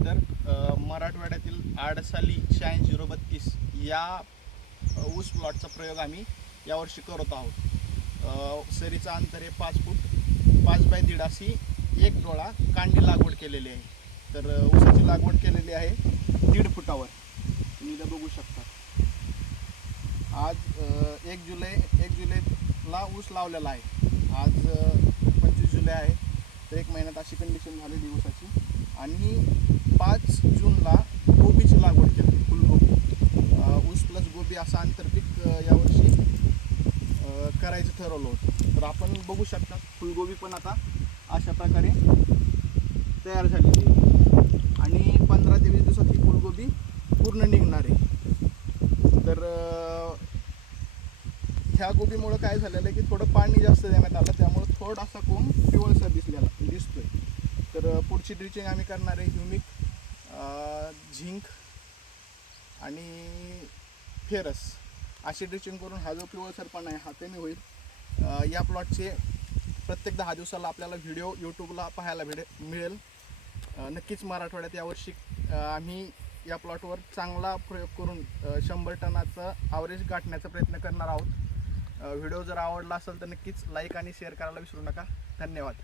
तर मराठवाड्यातील आडसाली 8632 या ऊस प्लॉटचा प्रयोग आम्ही यावर्षी करत आहोत। सरीचं अंतर आहे 5 फूट, 5 बाय 1.5 अशी एक डोळा कांडी लागवड केलेली आहे। तर ऊसाची लागवड केलेली आहे 1.5 फुटावर, तुम्ही इथं बघू शकता। आज 1 जुलैला ऊस लावलेला आहे, आज 25 जुलै आहे। तर 1 महिन्यात अशी कंडिशन झालेली ऊसाची। आणि 5 जूनला गोबीची लागवड केली, फुलगोबी, ऊस प्लस गोबी असं आंतरपीक यावर्षी करायचं ठरवलं होतं। तर आपण बघू शकता फुलगोबी पण आता अशा प्रकारे तयार झालेली आहे आणि 15 ते 20 दिवसात ही फुलगोबी पूर्ण निघणार आहे। तर ह्या गोबीमुळं काय झालेलं आहे की थोडं पाणी जास्त देण्यात आलं, त्यामुळे थोडासा कोंब पिवळसर दिसतोय। तर पुढची ड्रिचिंग आम्ही करणार आहे ह्युमिक, झिंक आणि फेरस अशी ड्रिचिंग करून हा जो पिवळसरपणा आहे हा कमी होईल। या प्लॉटचे प्रत्येक 10 दिवसाला आपल्याला व्हिडिओ यूट्यूबला पाहायला मिळेल। नक्कीच मराठवाड्यात यावर्षी आम्ही या प्लॉटवर चांगला प्रयोग करून 100 टनाचा ॲव्हरेज गाठण्याचा प्रयत्न करणार आहोत। व्हिडिओ जर आवडला असेल तर नक्कीच लाईक आणि शेअर करायला विसरू नका। धन्यवाद।